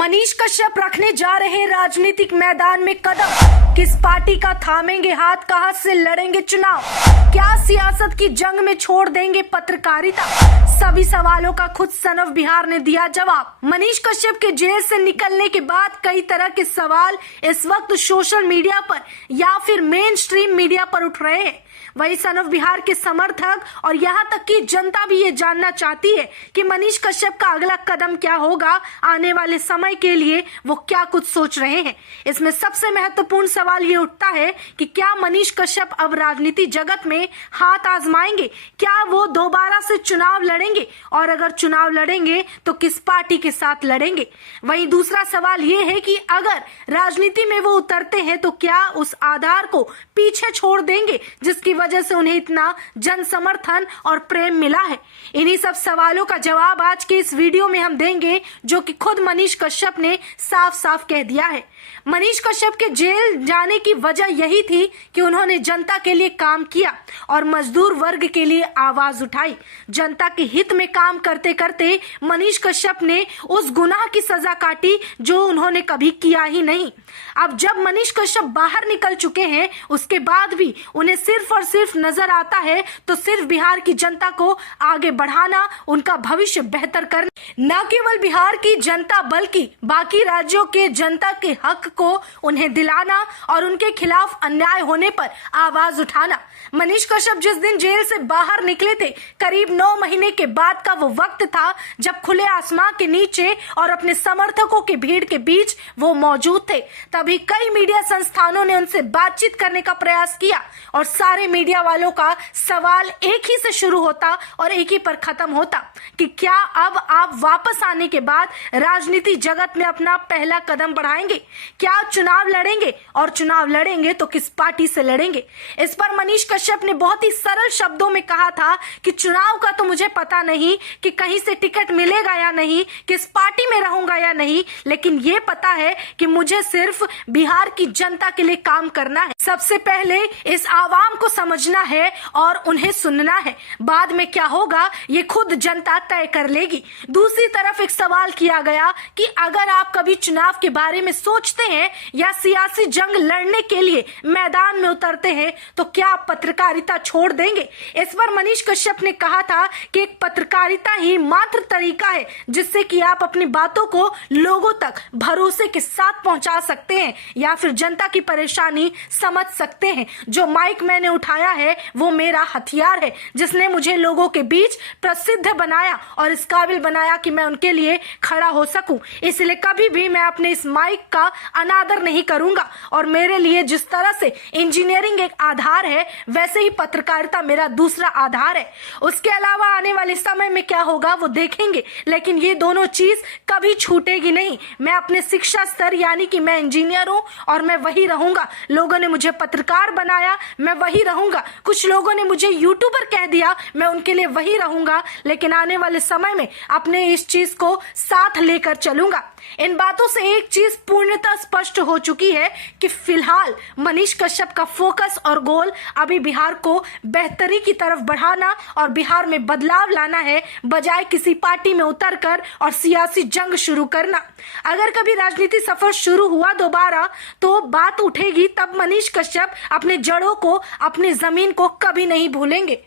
मनीष कश्यप रखने जा रहे राजनीतिक मैदान में कदम। किस पार्टी का थामेंगे हाथ, कहां से लड़ेंगे चुनाव, क्या सियासत की जंग में छोड़ देंगे पत्रकारिता। सभी सवालों का खुद सन ऑफ बिहार ने दिया जवाब। मनीष कश्यप के जेल से निकलने के बाद कई तरह के सवाल इस वक्त सोशल मीडिया पर या फिर मेन स्ट्रीम मीडिया पर उठ रहे हैं। वही सन ऑफ बिहार के समर्थक और यहाँ तक कि जनता भी ये जानना चाहती है कि मनीष कश्यप का अगला कदम क्या होगा, आने वाले समय के लिए वो क्या कुछ सोच रहे हैं। इसमें सबसे महत्वपूर्ण सवाल ये उठता है कि क्या मनीष कश्यप अब राजनीति जगत में हाथ आजमाएंगे, क्या वो दोबारा से चुनाव लड़ेंगे और अगर चुनाव लड़ेंगे तो किस पार्टी के साथ लड़ेंगे। वहीं दूसरा सवाल ये है कि अगर राजनीति में वो उतरते हैं तो क्या उस आधार को पीछे छोड़ देंगे जिसकी वजह से उन्हें इतना जन समर्थन और प्रेम मिला है। इन्हीं सब सवालों का जवाब आज के इस वीडियो में हम देंगे, जो कि खुद मनीष कश्यप ने साफ साफ कह दिया है। मनीष कश्यप के जेल जाने की वजह यही थी कि उन्होंने जनता के लिए काम किया और मजदूर वर्ग के लिए आवाज उठाई। जनता के हित में काम करते करते मनीष कश्यप ने उस गुनाह की सजा काटी जो उन्होंने कभी किया ही नहीं। अब जब मनीष कश्यप बाहर निकल चुके हैं, उसके बाद भी उन्हें सिर्फ और सिर्फ नजर आता है तो सिर्फ बिहार की जनता को आगे बढ़ाना, उनका भविष्य बेहतर करना, न केवल बिहार की जनता बल्कि बाकी राज्यों के जनता के हक को उन्हें दिलाना और उनके खिलाफ अन्याय होने पर आवाज उठाना। मनीष कश्यप जिस दिन जेल से बाहर निकले थे, करीब 9 महीने के बाद का वो वक्त था जब खुले आसमां के नीचे और अपने समर्थकों की भीड़ के बीच वो मौजूद थे। तभी कई मीडिया संस्थानों ने उनसे बातचीत करने का प्रयास किया और सारे मीडिया वालों का सवाल एक ही से शुरू होता और एक ही पर खत्म होता कि क्या अब आप वापस आने के बाद राजनीति जगत में अपना पहला कदम बढ़ाएंगे, क्या चुनाव लड़ेंगे और चुनाव लड़ेंगे तो किस पार्टी से लड़ेंगे। इस पर मनीष कश्यप ने बहुत ही सरल शब्दों में कहा था कि चुनाव का तो मुझे पता नहीं कि कहीं से टिकट मिलेगा या नहीं, किस पार्टी में रहूंगा या नहीं, लेकिन ये पता है कि मुझे सिर्फ बिहार की जनता के लिए काम करना है। सबसे पहले इस आवाम को समझना है और उन्हें सुनना है, बाद में क्या होगा ये खुद जनता तय कर लेगी। दूसरी तरफ एक सवाल किया गया कि अगर आप कभी चुनाव के बारे में सोचते हैं या सियासी जंग लड़ने के लिए मैदान में उतरते हैं तो क्या आप पत्रकारिता छोड़ देंगे। इस पर मनीष कश्यप ने कहा था कि एक पत्रकारिता ही मात्र तरीका है जिससे कि आप अपनी बातों को लोगों तक भरोसे के साथ पहुंचा सकते हैं या फिर जनता की परेशानी समझ सकते हैं। जो माइक मैंने उठाया है वो मेरा हथियार है जिसने मुझे लोगों के बीच प्रसिद्ध बनाया और इस काबिल बनाया कि मैं उनके लिए खड़ा हो सकूं। इसलिए कभी भी मैं अपने इस माइक का अनादर नहीं करूंगा और मेरे लिए जिस तरह से इंजीनियरिंग एक आधार है वैसे ही पत्रकारिता मेरा दूसरा आधार है। उसके अलावा आने वाले समय में क्या होगा वो देखेंगे, लेकिन ये दोनों चीज कभी छूटेगी नहीं। मैं अपने शिक्षा स्तर यानी कि मैं इंजीनियर हूं और मैं वही रहूंगा। लोगों ने मुझे पत्रकार बनाया, मैं वही रहूंगा। कुछ लोगों ने मुझे यूट्यूबर कह दिया, मैं उनके लिए वही रहूंगा, लेकिन आने वाले समय में अपने इस चीज को साथ लेकर चलूंगा। इन बातों से एक चीज पूर्णतः स्पष्ट हो चुकी है कि फिलहाल मनीष कश्यप का फोकस और गोल अभी बिहार को बेहतरी की तरफ बढ़ाना और बिहार में बदलाव लाना है, बजाय किसी पार्टी में उतरकर और सियासी जंग शुरू करना। अगर कभी राजनीति सफर शुरू हुआ दोबारा तो बात उठेगी, तब मनीष कश्यप अपने जड़ों को, अपनी जमीन को कभी नहीं भूलेंगे।